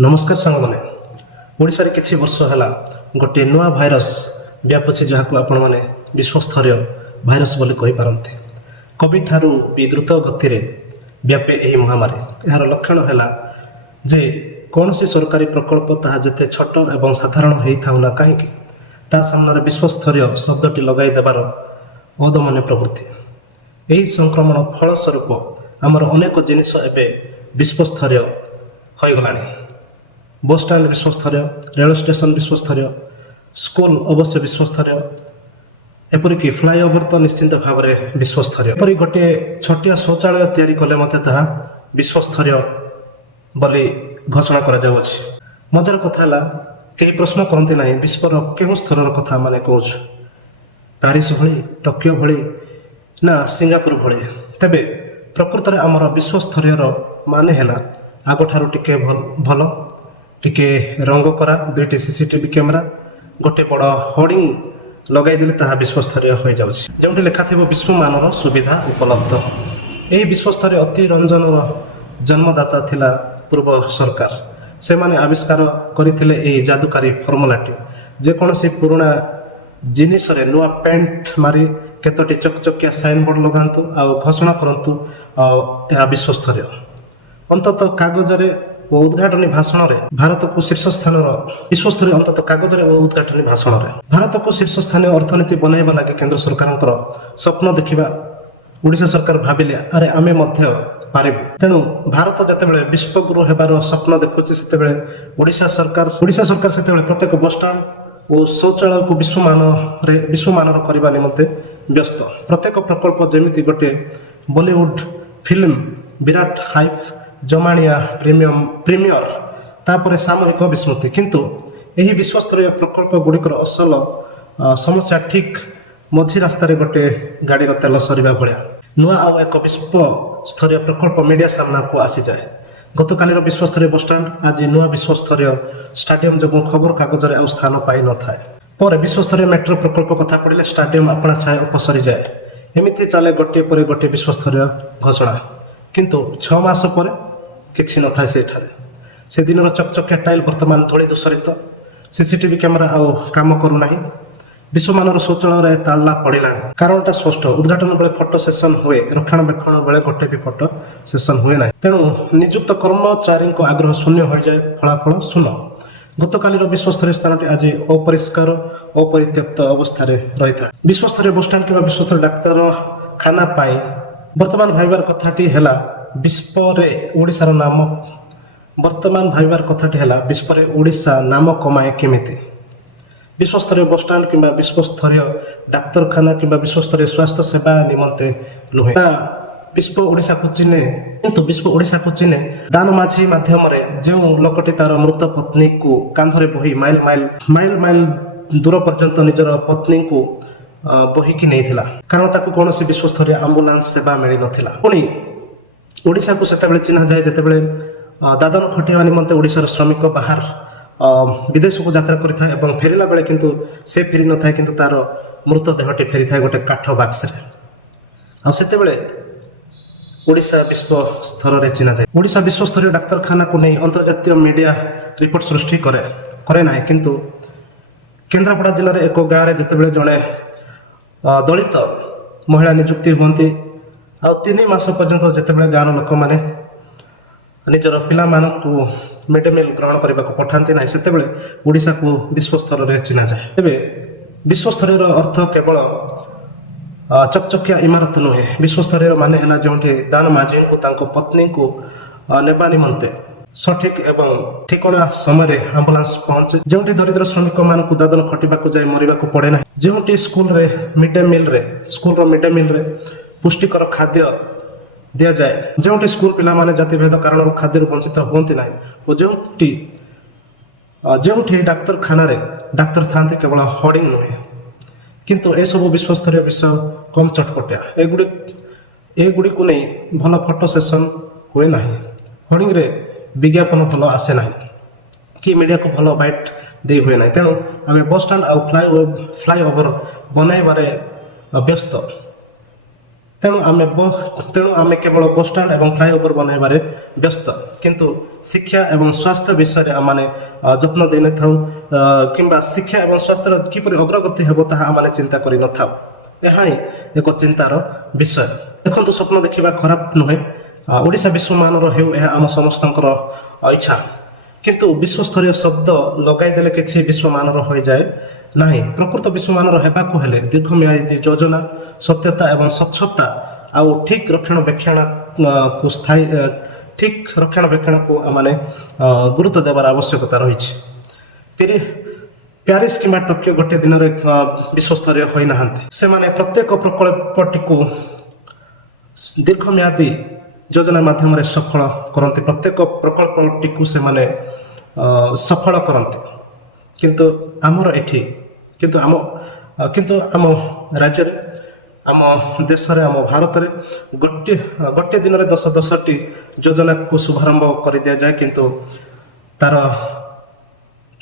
नमस्कार सांगमाने ओडिशा रे किछि वर्ष हैला गोटे नुआ भाइरस व्यापुछि जहाको आपण माने विश्वस्तरीय भाइरस बोली कहि पारंती। कोविड ठारू भी द्रुत गति रे व्यापे एही महामारी। यार लक्षण हैला जे कौनसी सरकारी प्रकल्प ताहा जते छोट एवं साधारण हेई थाउना काहेकि ता सामने विश्वस्तरीय शब्दटी लगाई देबार अदमने प्रवृत्ति। एही संक्रमण फलस्वरूप आमर अनेक जिनिस एबे विश्वस्तरीय होई गलानी। बस स्टैंड विश्वस्तरीय, रेल स्टेशन विश्वस्तरीय, स्कूल अवश्य विश्वस्तरीय, एपरिक फ्लाईओवर तो निश्चिंत भाव में विश्वस्तरीय। एपरी गोटे छोटिया शौचालय तैयारी कले मते ताहा विश्वस्तरीय बोली घोषणा करा जाउछि। मजार कथा हला केही प्रश्न करंती नाही विश्वर केहु स्तरर कथा माने कहउछु, पेरिस भली, टोकियो भली ना सिंगापुर भली। तेबे प्रकृत रे हमर विश्वस्तरीयर माने हैला आगठारु टिके भल टिके रंग करा, दुईटी सीसीटीवी कैमेरा, गोटे बड़ होर्डिंग लगाई देले ताहा विश्वस्तरीय हो जाउछि जोंटी लेखा थिबो विश्व मानर सुविधा उपलब्ध। एही विश्वस्तरीय अति रंजनर जन्मदाता थिला पूर्व सरकार। से माने आविष्कार करथिले एही जादुकारी फर्मुलाटी जे कोनोसी पुराना जिनिस रे नुआ पेंट मारी केतोटी चकचकिया साइन बोर्ड लगांतु आ घोषणा करंतु या विश्वस्तरीय। अंततः कागज रे ओ उद्घाटनी भाषण रे भारत को शीर्ष स्थान विश्वस्तरीय अंततः कागज रे ओ उद्घाटनी भाषण रे भारत को शीर्ष स्थानीय अर्थनीति बनाइबा लागि केंद्र सरकारଙ୍କର स्वप्न देखिबा ओडिशा सरकार भाबिले अरे आमे मध्य पारिबु। तेणु भारत जतेबेले विश्वगुरु हेबार स्वप्न देखुछि सेतेबेले ओडिशा सरकार सेतेबेले प्रत्येक बस स्टैंड ओ शौचालय को विश्वमानर करबा निमंते व्यस्त। प्रत्येक प्रकल्प जेमिति गोटे बॉलीवुड फिल्म विराट हाइप जमानिया प्रीमियर तापर सामूहिक विस्मृति। किंतु यही विश्वस्तरीय प्रकल्प गुड़िकर असल समस्या ठीक मझी रास्तार गोटे गाड़ीर तेल सरीबा भलिया नुआ आउ एक विश्व स्तरीय प्रकल्प मीडिया सामना को आसी जाए। गतकालीर विश्वस्तरीय बस स्टैंड आज नुआ विश्वस्तरीय स्टाडियम जो खबर कागज रे स्थान पाई न थाए। पर विश्वस्तरीय मेट्रो प्रकल्प कथा पड़िले स्टाडियम अपना छाए उपसरी जाए। एमिति चले गोटे पर गोटे विश्वस्तरीय घोषणा, किंतु 6 मास पर किछि न थाए से दिन चकचकिया टाइल वर्तमान धूଳି दूषरित, सीसीटीवी कैमेरा आउ काम करू नाही, विश्वमानर शौचालय रे ताला पड़िलानी। कारणटा स्पष्ट, उद्घाटन बेले फोटो सेशन हुए, रक्षणाबेक्षण बेले गोटे भी फोटो सेशन हुए ना। तेणु नियुक्त कर्मचारी आग्रह शून्य हो जाए, फलाफल शून्य। गतकालीर विश्वस्तरीय स्थानटी आज अपरिष्कार अपरित्यक्त अवस्था रही था। विश्वस्तरीय बस स्टैंड किंवा विश्वस्तरीय डाक्तर खाना पाई वर्तमान भाइबार कथाटी हैला विश्वरे ओडिशार नाम वर्तमान भाइबार कथाटी हैला विश्वरे ओडिशा नाम कमाए केमिति। विश्वस्तरीय बस स्टैंड किंवा विश्वस्तरीय डाक्तरखाना किंवा विश्वस्तरीय स्वास्थ्य सेवा निमंते नुहे विश्व ओडिशा को चिन्हे। किंतु विश्व ओडिशा को चिन्हे दान माझी माध्यम रे जो लोकटी तार मृत पत्नी को कांधरे बोही माइल माइल दूर पर्यंत निजर पत्नी को बहिकी नहीं थिला, कारण ताको कोनोसी विश्वस्तरीय एम्बुलेंस सेवा मिली नथिला। पुणी ओडिशा को सेतेबेले चिन्हा जाए जेतेबेले दादन खटिया निमंते ओडिशार श्रमिक बाहर विदेश को यात्रा करिथा एवं फेरिला बेले किंतु से फेरी न थाए, किंतु तार मृतदेहटी फेरी थाए गोटे काठ बाक्स रे। आ सेतेबेले ओडिशा विश्व स्तर रे चिन्हा जाए। ओडिशा विश्वस्तरीय डाक्तरखाना को नहीं अंतर्जातीय मीडिया रिपोर्ट सृष्टि करे ना, किंतु केन्द्रापड़ा जिले में एक गाँव में जितेबाला जड़े दलित महिला नियुक्ति हुंती आ 3 मास पर्यंत जितेबाला गाँव लोक मैंने निजर पिला को मिड डे मिल ग्रहण करने को पठाती ना, सेतेबेले ओडिशा को विश्व स्तर में चिन्हा जाए। तेबे विश्वस्तरीय अर्थ केवल चकचकिया इमारत नुहे। विश्वस्तरीय माने हैला जोंठी दान माझी को तांको पत्नी को नेबा निमंते सठिक एवं ठिकଣା समय आंबुलांस पहुंचे, जोंठी दरिद्र श्रमिक मान को दादन खटिबा को जाय मरिबा को पड़े ना, जोंठी स्कूल रो मिड डे मिल रे पुष्टिकर खाद्य दिया जाए, जोंठी स्कूल पिला माने जातिभेद कारण खाद्य वंचित होंती ना, और जोंठी डाक्तरखाना रे डाक्तर थांती केवल होर्डिंग नुहे। किंतु ए सब विश्वस्तरीय विषय कम चटपटिया एगुड़ी को नहीं भल फोटो सेशन हुए ना, होर्डिंग रे विज्ञापन भल आसे ना कि मीडिया को भल बाइट दे हुए ना। तेणु आम बस स्टैंड आउ फ्लाईओवर बनइबारे व्यस्त। ତେଣୁ ଆମେ କେବଳ ବସଷ୍ଟାଣ୍ଡ ଏବଂ ଫ୍ଲାଏଓଭର ବନାଇବାରେ ବ୍ୟସ୍ତ, କିନ୍ତୁ ଶିକ୍ଷା ଏବଂ ସ୍ୱାସ୍ଥ୍ୟ ବିଷୟରେ ଆମମାନେ ଯତ୍ନ ଦେଇନଥାଉ, କିମ୍ବା ଶିକ୍ଷା ଏବଂ ସ୍ୱାସ୍ଥ୍ୟର କିପରି ଅଗ୍ରଗତି ହେବ ତାହା ଆମମାନେ ଚିନ୍ତା କରିନଥାଉ। ଏହା ହିଁ ଏକ ଚିନ୍ତାର ବିଷୟ। ଦେଖନ୍ତୁ, ସ୍ୱପ୍ନ ଦେଖିବା ଖରାପ ନୁହେଁ। ଓଡ଼ିଶା ବିଶ୍ୱମାନର ହେଉ, ଏହା ଆମ ସମସ୍ତଙ୍କର ଇଚ୍ଛା। କିନ୍ତୁ ବିଶ୍ୱସ୍ତରୀୟ ଶବ୍ଦ ଲଗାଇଦେଲେ କିଛି ବିଶ୍ୱମାନର ହୋଇଯାଏ ନାହିଁ। ପ୍ରକୃତ ବିଶ୍ୱମାନର ହେବାକୁ ହେଲେ ଦୀର୍ଘମିଆଦୀ ଯୋଜନା, ସତ୍ୟତା ଏବଂ ସ୍ୱଚ୍ଛତା ଆଉ ଠିକ୍ ରକ୍ଷଣାବେକ୍ଷଣକୁ ମାନେ ଗୁରୁତ୍ୱ ଦେବାର ଆବଶ୍ୟକତା ରହିଛି। ପ୍ୟାରିସ୍ କିମ୍ବା ଟୋକିଓ ଗୋଟିଏ ଦିନରେ ବିଶ୍ୱସ୍ତରୀୟ ହୋଇନାହାନ୍ତି। ସେମାନେ ପ୍ରତ୍ୟେକ ପ୍ରକଳ୍ପଟିକୁ ଦୀର୍ଘମିଆଦୀ ଯୋଜନା ମାଧ୍ୟମରେ ସଫଳ କରନ୍ତି। ପ୍ରତ୍ୟେକ ପ୍ରକଳ୍ପଟିକୁ ସେମାନେ ସଫଳ କରନ୍ତି। କିନ୍ତୁ ଆମ ରାଜ୍ୟରେ, ଆମ ଦେଶରେ, ଆମ ଭାରତରେ ଗୋଟିଏ ଦିନରେ 10ଟି ଯୋଜନାକୁ ଶୁଭାରମ୍ଭ କରିଦିଆଯାଏ, କିନ୍ତୁ ତାର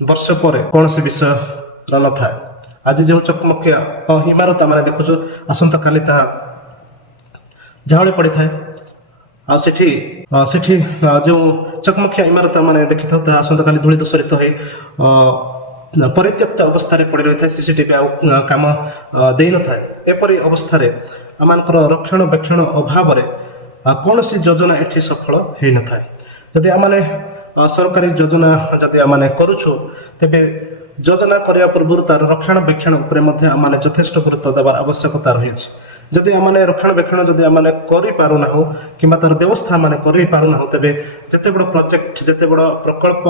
ବର୍ଷ ପରେ କୌଣସି ବିଷୟର ନଥାଏ। ଆଜି ଯେଉଁ ଚକମକିଆ ଇମାରତ ଆମେ ଦେଖୁଛୁ, ଆସନ୍ତାକାଲି ତାହା ଝାଉଳି ପଡ଼ିଥାଏ। ଆଉ ସେଠି ଯେଉଁ ଚକମକିଆ ଇମାରତ ମାନେ ଦେଖିଥାଉ, ତାହା ଆସନ୍ତାକାଲି ଧୂଳି ଧୂସରିତ ହୋଇ ପରିତ୍ୟକ୍ତ ଅବସ୍ଥାରେ ପଡ଼ି ରହିଥାଏ। CCTV ଆଉ କାମ ଦେଇନଥାଏ। ଏପରି ଅବସ୍ଥାରେ ଆମମାନଙ୍କର ରକ୍ଷଣାବେକ୍ଷଣ ଅଭାବରେ କୌଣସି ଯୋଜନା ଏଠି ସଫଳ ହୋଇନଥାଏ। ଯଦି ଆମମାନେ ସରକାରୀ ଯୋଜନା ଆମମାନେ କରୁଛୁ, ତେବେ ଯୋଜନା କରିବା ପୂର୍ବରୁ ତାର ରକ୍ଷଣାବେକ୍ଷଣ ଉପରେ ମଧ୍ୟ ଆମମାନେ ଯଥେଷ୍ଟ ଗୁରୁତ୍ୱ ଦେବାର ଆବଶ୍ୟକତା ରହିଛି। ଯଦି ଆମମାନେ ରକ୍ଷଣାବେକ୍ଷଣ ଆମମାନେ କରିପାରୁନାହୁଁ କିମ୍ବା ତାର ବ୍ୟବସ୍ଥା ଆମମାନେ କରିପାରୁନାହୁଁ, ତେବେ ଯେତେ ବଡ଼ ପ୍ରୋଜେକ୍ଟ, ଯେତେ ବଡ଼ ପ୍ରକଳ୍ପ,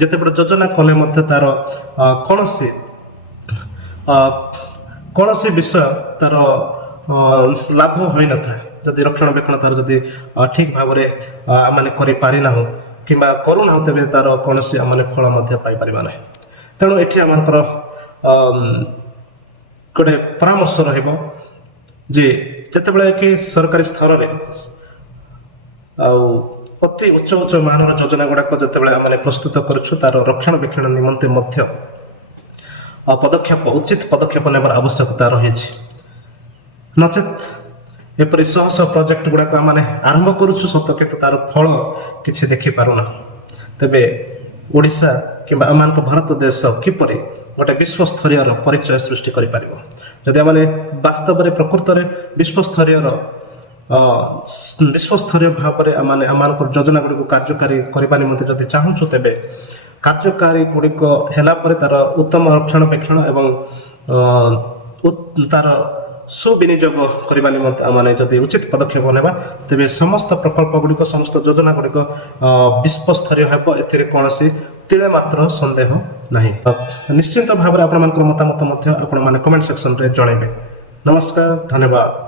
ଯେତେ ବଡ଼ ଯୋଜନା କଲେ ମଧ୍ୟ ତାର କୌଣସି ବିଷୟ ତାର ଲାଭ ହୋଇନଥାଏ। ଯଦି ରକ୍ଷଣାବେକ୍ଷଣ ତାର ଠିକ୍ ଭାବରେ ଆମମାନେ କରିପାରିନାହୁଁ କିମ୍ବା କରୁନାହୁଁ, ତେବେ ତାର କୌଣସି ଆମମାନେ ଫଳ ମଧ୍ୟ ପାଇପାରିବା ନାହିଁ। ତେଣୁ ଏଠି ଆମମାନଙ୍କର ଗୋଟେ ପରାମର୍ଶ ରହିବ ଯେ ଯେତେବେଳେ କି ସରକାରୀ ସ୍ତରରେ ଆଉ ଅତି ଉଚ୍ଚ ମାନର ଯୋଜନା ଗୁଡ଼ାକ ଯେତେବେଳେ ଆମେ ପ୍ରସ୍ତୁତ କରୁଛୁ, ତାର ରକ୍ଷଣାବେକ୍ଷଣ ନିମନ୍ତେ ମଧ୍ୟ ଉଚିତ ପଦକ୍ଷେପ ନେବାର ଆବଶ୍ୟକତା ରହିଛି। ନଚେତ୍ ଏପରି ଶହ ପ୍ରୋଜେକ୍ଟ ଗୁଡ଼ାକ ଆମେ ଆରମ୍ଭ କରୁଛୁ ସତ, କିନ୍ତୁ ତାର ଫଳ କିଛି ଦେଖିପାରୁନା। ତେବେ ଓଡ଼ିଶା କିମ୍ବା ଆମମାନଙ୍କ ଭାରତ ଦେଶ କିପରି ଗୋଟେ ବିଶ୍ୱସ୍ତରୀୟର ପରିଚୟ ସୃଷ୍ଟି କରିପାରିବ? ଯଦି ଆମେ ବାସ୍ତବରେ ପ୍ରକୃତରେ ବିଶ୍ୱସ୍ତରୀୟ ଭାବରେ ଆମମାନଙ୍କର ଯୋଜନା ଗୁଡ଼ିକୁ କାର୍ଯ୍ୟକାରୀ କରିବା ନିମନ୍ତେ ଯଦି ଚାହୁଁଛୁ, ତେବେ କାର୍ଯ୍ୟକାରୀ ଗୁଡ଼ିକ ହେଲା ପରେ ତାର ଉତ୍ତମ ରକ୍ଷଣାବେକ୍ଷଣ ଏବଂ ତାର ସୁବିନିଯୋଗ କରିବା ନିମନ୍ତେ ଆମେ ଯଦି ଉଚିତ ପଦକ୍ଷେପ ନେବା, ତେବେ ସମସ୍ତ ପ୍ରକଳ୍ପ ଗୁଡ଼ିକ, ସମସ୍ତ ଯୋଜନା ଗୁଡ଼ିକ ବିଶ୍ୱସ୍ତରୀୟ ହେବ। ଏଥିରେ କୌଣସି ତିଳେ ମାତ୍ର ସନ୍ଦେହ ନାହିଁ। ନିଶ୍ଚିନ୍ତ ଭାବରେ ଆପଣମାନଙ୍କର ମତାମତ ମଧ୍ୟ ଆପଣମାନେ କମେଣ୍ଟ ସେକ୍ସନରେ ଜଣାଇବେ। ନମସ୍କାର, ଧନ୍ୟବାଦ।